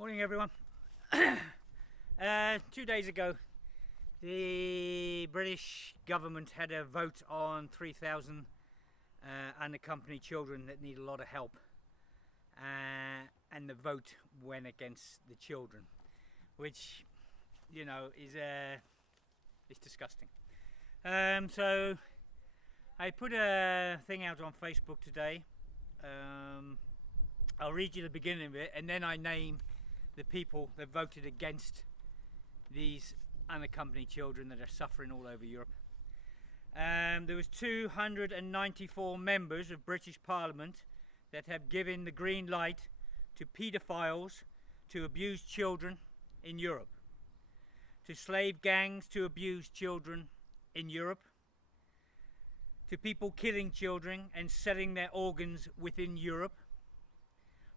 Morning everyone. 2 days ago the British government had a vote on 3,000 unaccompanied children that need a lot of help, and the vote went against the children, which, you know, is it's disgusting. So I put a thing out on Facebook today. I'll read you the beginning of it, and then I name the people that voted against these unaccompanied children that are suffering all over Europe. There was 294 members of British Parliament that have given the green light to paedophiles to abuse children in Europe, to slave gangs to abuse children in Europe, to people killing children and selling their organs within Europe,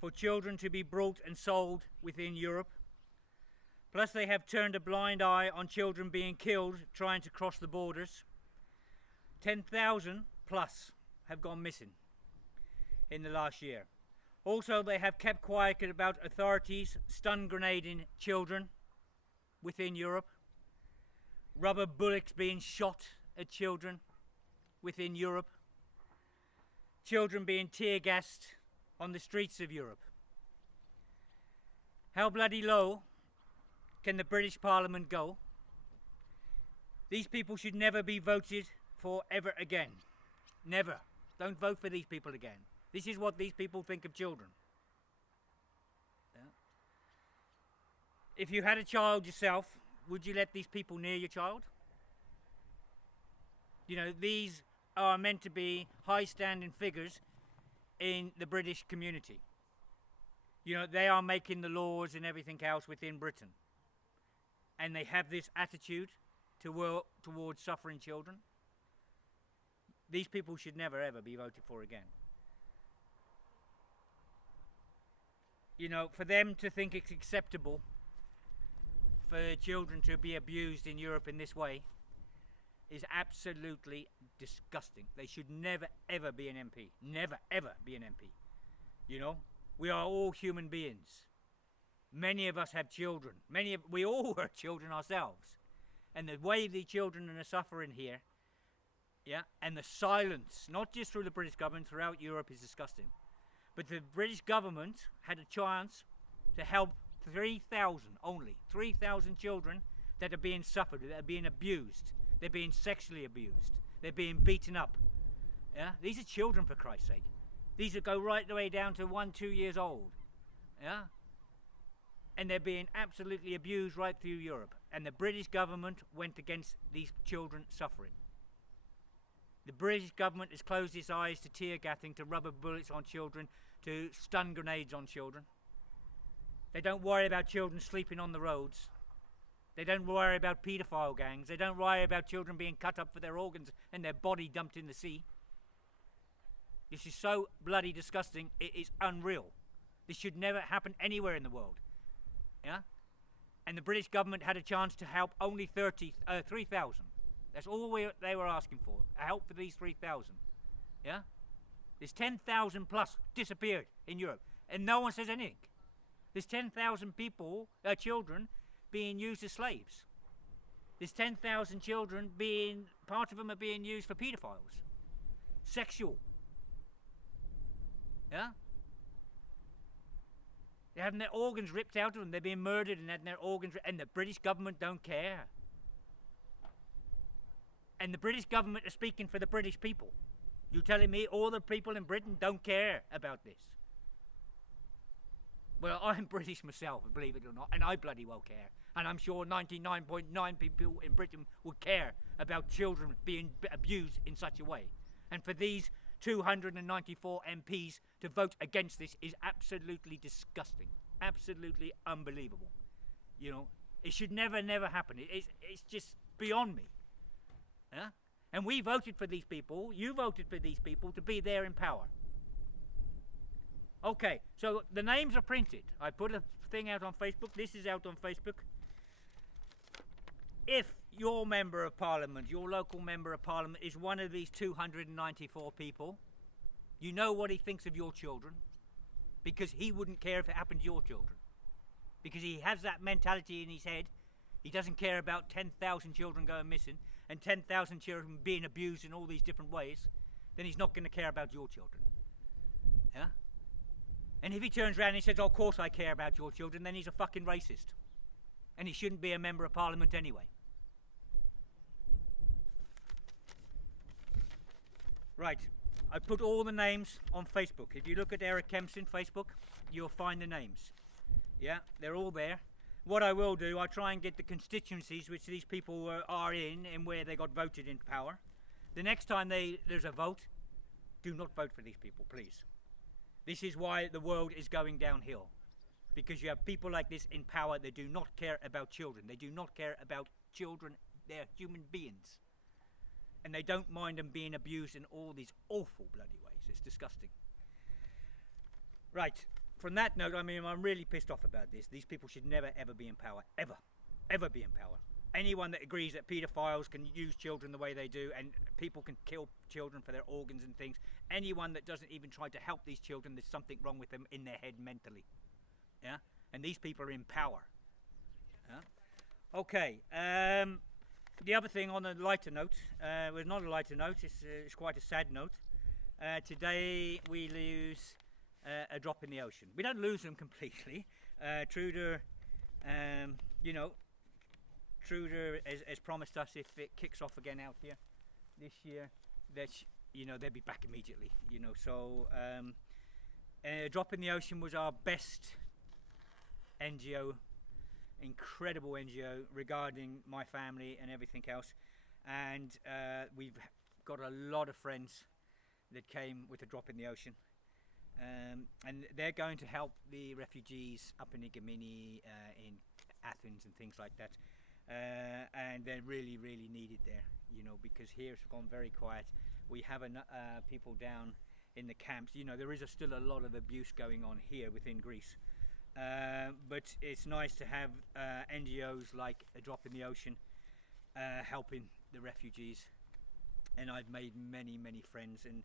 for children to be brought and sold within Europe. Plus they have turned a blind eye on children being killed trying to cross the borders. 10,000 plus have gone missing in the last year. Also they have kept quiet about authorities stun grenading children within Europe, rubber bullets being shot at children within Europe, children being tear gassed on the streets of Europe. How bloody low can the British Parliament go? These people should never be voted for ever again. Never. Don't vote for these people again. This is what these people think of children. Yeah. If you had a child yourself, would you let these people near your child? You know, these are meant to be high-standing figures in the British community. You know, they are making the laws and everything else within Britain, and they have this attitude towards suffering children. These people should never ever be voted for again. You know, for them to think it's acceptable for children to be abused in Europe in this way is absolutely disgusting. They should never ever be an MP. Never ever be an MP. You know, we are all human beings. Many of us have children. We all are children ourselves. And the way the children are suffering here, yeah, and the silence, not just through the British government, throughout Europe, is disgusting. But the British government had a chance to help 3,000, only 3,000 children that are being suffered, that are being abused. They're being sexually abused. They're being beaten up. Yeah, these are children, for Christ's sake. These that go right the way down to 1-2 years old. Yeah, and they're being absolutely abused right through Europe. And the British government went against these children suffering. The British government has closed its eyes to tear gassing, to rubber bullets on children, to stun grenades on children. They don't worry about children sleeping on the roads. They don't worry about paedophile gangs. They don't worry about children being cut up for their organs and their body dumped in the sea. This is so bloody disgusting, it is unreal. This should never happen anywhere in the world. Yeah? And the British government had a chance to help only 3,000. That's all they were asking for, a help for these 3,000. Yeah? There's 10,000 plus disappeared in Europe, and no one says anything. There's 10,000 people, children, being used as slaves. There's 10,000 children part of them are being used for paedophiles. Sexual. Yeah? They're having their organs ripped out of them. They're being murdered and having their organs ripped, and the British government don't care. And the British government is speaking for the British people. You telling me all the people in Britain don't care about this? Well, I'm British myself, believe it or not, and I bloody well care. And I'm sure 99.9% people in Britain would care about children being abused in such a way. And for these 294 MPs to vote against this is absolutely disgusting. Absolutely unbelievable. You know, it should never, never happen. It's just beyond me. Yeah? And we voted for these people, you voted for these people to be there in power. Okay, so the names are printed. I put a thing out on Facebook. This is out on Facebook. If your member of parliament, your local member of parliament, is one of these 294 people, you know what he thinks of your children, because he wouldn't care if it happened to your children. because he has that mentality in his head. He doesn't care about 10,000 children going missing and 10,000 children being abused in all these different ways. Then he's not going to care about your children. Yeah? And if he turns around and he says, oh, of course I care about your children, then he's a fucking racist. And he shouldn't be a member of parliament anyway. Right, I put all the names on Facebook. If you look at Eric Kempson Facebook, you'll find the names. Yeah, they're all there. What I will do, I try and get the constituencies which these people are in and where they got voted into power. The next time there's a vote, do not vote for these people, please. This is why the world is going downhill. Because you have people like this in power that do not care about children. They do not care about children. They're human beings. And they don't mind them being abused in all these awful bloody ways. It's disgusting. Right. From that note, I mean, I'm really pissed off about this. These people should never, ever be in power. Ever. Ever be in power. Anyone that agrees that paedophiles can use children the way they do and people can kill children for their organs and things. Anyone that doesn't even try to help these children, there's something wrong with them in their head mentally. Yeah? And these people are in power. Yeah? Okay. The other thing on a lighter note, well, not a lighter note, it's quite a sad note. Today we lose a drop in the ocean. We don't lose them completely. Trudeau, you know, Trudeau has promised us if it kicks off again out here this year, that you know they'll be back immediately. You know, so a drop in the ocean was our best NGO, incredible NGO regarding my family and everything else, and we've got a lot of friends that came with a drop in the ocean. And they're going to help the refugees up in Igamini, in Athens and things like that. And they're really, really needed there, you know, because here it's gone very quiet. We have people down in the camps. You know, there is still a lot of abuse going on here within Greece. But it's nice to have NGOs like A Drop in the Ocean helping the refugees. And I've made many, many friends. And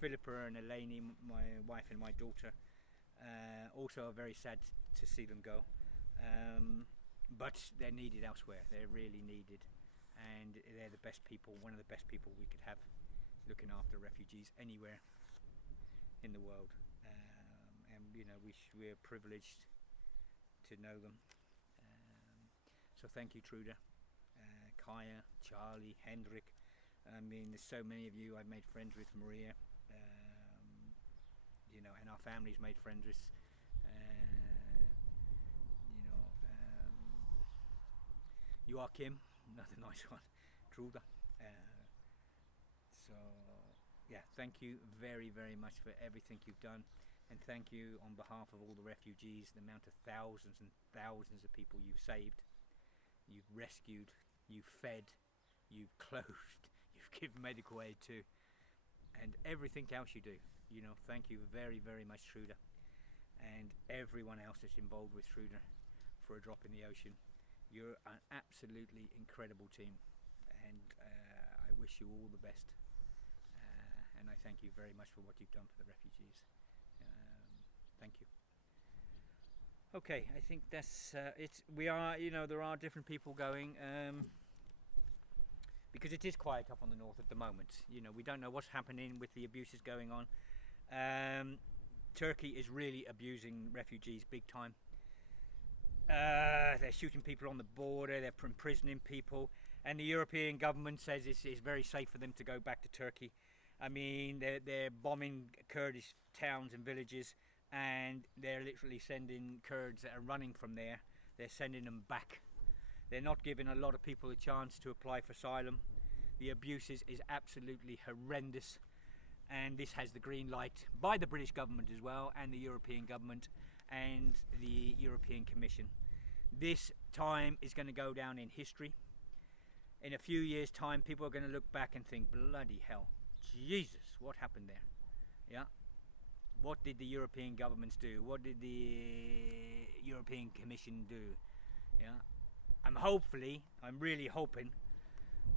Philippa and Eleni, my wife and my daughter, also are very sad to see them go. But they're needed elsewhere. They're really needed, and they're the best people, one of the best people we could have looking after refugees anywhere in the world. And you know, we're privileged to know them. So thank you, Trudeau, Kaya, Charlie, Hendrik. I mean, there's so many of you. I've made friends with Maria. You know, and our family's made friends with, you know, Joachim, another nice one, Truda. So, yeah, thank you very, very much for everything you've done, and thank you on behalf of all the refugees, the amount of thousands and thousands of people you've saved, you've rescued, you've fed, you've clothed, you've given medical aid to, and everything else you do. You know, thank you very, very much, Trudeau, and everyone else that's involved with Trudeau for A Drop in the Ocean. You're an absolutely incredible team, and I wish you all the best. And I thank you very much for what you've done for the refugees. Thank you. Okay, I think that's it. We are, you know, there are different people going. Because it is quiet up on the north at the moment. You know, we don't know what's happening with the abuses going on. Turkey is really abusing refugees big time. They're shooting people on the border, they're imprisoning people, and the European government says it's very safe for them to go back to Turkey. I mean, they're bombing Kurdish towns and villages, and they're literally sending Kurds that are running from there, they're sending them back. They're not giving a lot of people a chance to apply for asylum. The abuses is absolutely horrendous, and this has the green light by the British government as well, and the European government and the European Commission. This time is going to go down in history. In a few years' time, people are going to look back and think, bloody hell, Jesus, what happened there? Yeah. What did the European governments do? What did the European Commission do? Yeah. I'm really hoping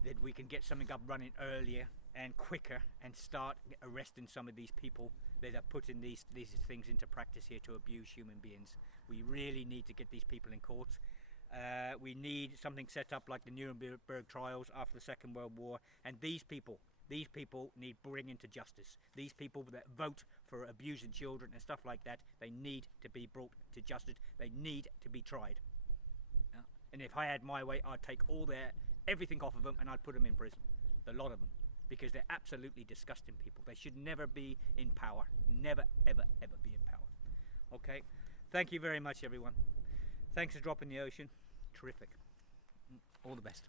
that we can get something up running earlier and quicker and start arresting some of these people that are putting these things into practice here to abuse human beings. We really need to get these people in court. We need something set up like the Nuremberg trials after the Second World War, and these people need bringing to justice. These people that vote for abusing children and stuff like that, they need to be brought to justice. They need to be tried. And if I had my way, I'd take everything off of them and I'd put them in prison. A lot of them. Because they're absolutely disgusting people. They should never be in power. Never, ever, ever be in power. Okay? Thank you very much, everyone. Thanks for dropping the ocean. Terrific. All the best.